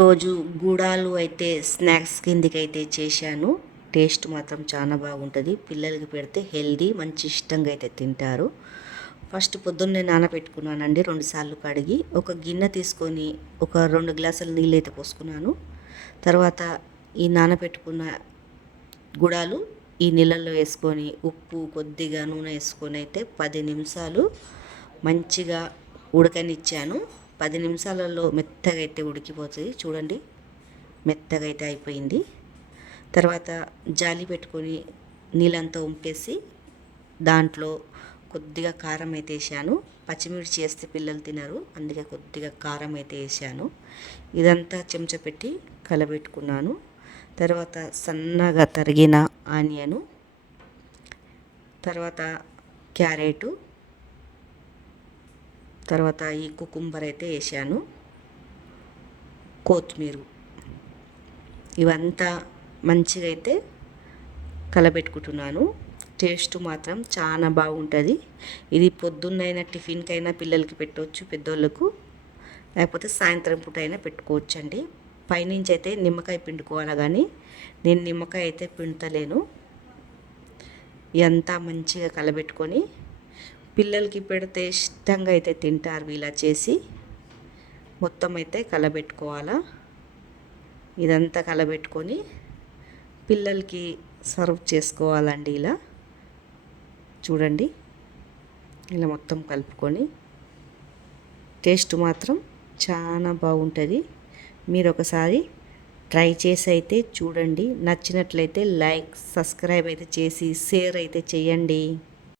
రోజు గుడాలు అయితే స్నాక్స్ కిందకైతే చేశాను. టేస్ట్ మాత్రం చాలా బాగుంటుంది. పిల్లలకి పెడితే హెల్దీ, మంచి ఇష్టంగా అయితే తింటారు. ఫస్ట్ పొద్దున్నే నానబెట్టుకున్నానండి, 2 సార్లు కడిగి. ఒక గిన్నె తీసుకొని ఒక 2 గ్లాసుల నీళ్ళు అయితే పోసుకున్నాను. తర్వాత ఈ నానబెట్టుకున్న గుడాలు ఈ నీళ్ళల్లో వేసుకొని ఉప్పు కొద్దిగా నూనె వేసుకొని అయితే 10 నిమిషాలు మంచిగా ఉడకనిచ్చాను. 10 నిమిషాలలో మెత్తగా అయితే ఉడికిపోతుంది. చూడండి, మెత్తగా అయితే అయిపోయింది. తర్వాత జాలి పెట్టుకొని నీళ్ళంతా ఉంపేసి దాంట్లో కొద్దిగా కారం అయితే వేసాను. పచ్చిమిర్చి వేస్తే పిల్లలు తినరు, అందుకే కొద్దిగా కారం అయితే వేసాను. ఇదంతా చెంచా పెట్టి కలబెట్టుకున్నాను. తర్వాత సన్నగా తరిగిన ఆనియను, తర్వాత క్యారెటు, తర్వాత ఈ కుకుంబర్ అయితే వేసాను, కొత్తిమీర, ఇవంతా మంచిగా అయితే కలబెట్టుకుంటున్నాను. టేస్ట్ మాత్రం చాలా బాగుంటుంది. ఇది పొద్దున్నైనా టిఫిన్కైనా పిల్లలకి పెట్టవచ్చు, పెద్దోళ్ళకు, లేకపోతే సాయంత్రం పూట అయినా పెట్టుకోవచ్చండి. పైనుంచి అయితే నిమ్మకాయ పిండుకోవాలి, కానీ నేను నిమ్మకాయ అయితే పిండుతలేను. ఇదంతా మంచిగా కలబెట్టుకొని పిల్లలకి పెడితే ఇష్టంగా అయితే తింటారు. ఇలా చేసి మొత్తం అయితే కలబెట్టుకోవాలా. ఇదంతా కలబెట్టుకొని పిల్లలకి సర్వ్ చేసుకోవాలండి. ఇలా చూడండి, ఇలా మొత్తం కలుపుకొని టేస్ట్ మాత్రం చాలా బాగుంటుంది. మీరు ఒకసారి ట్రై చేసి అయితే చూడండి. నచ్చినట్లయితే లైక్, సబ్స్క్రైబ్ అయితే చేసి షేర్ అయితే చేయండి.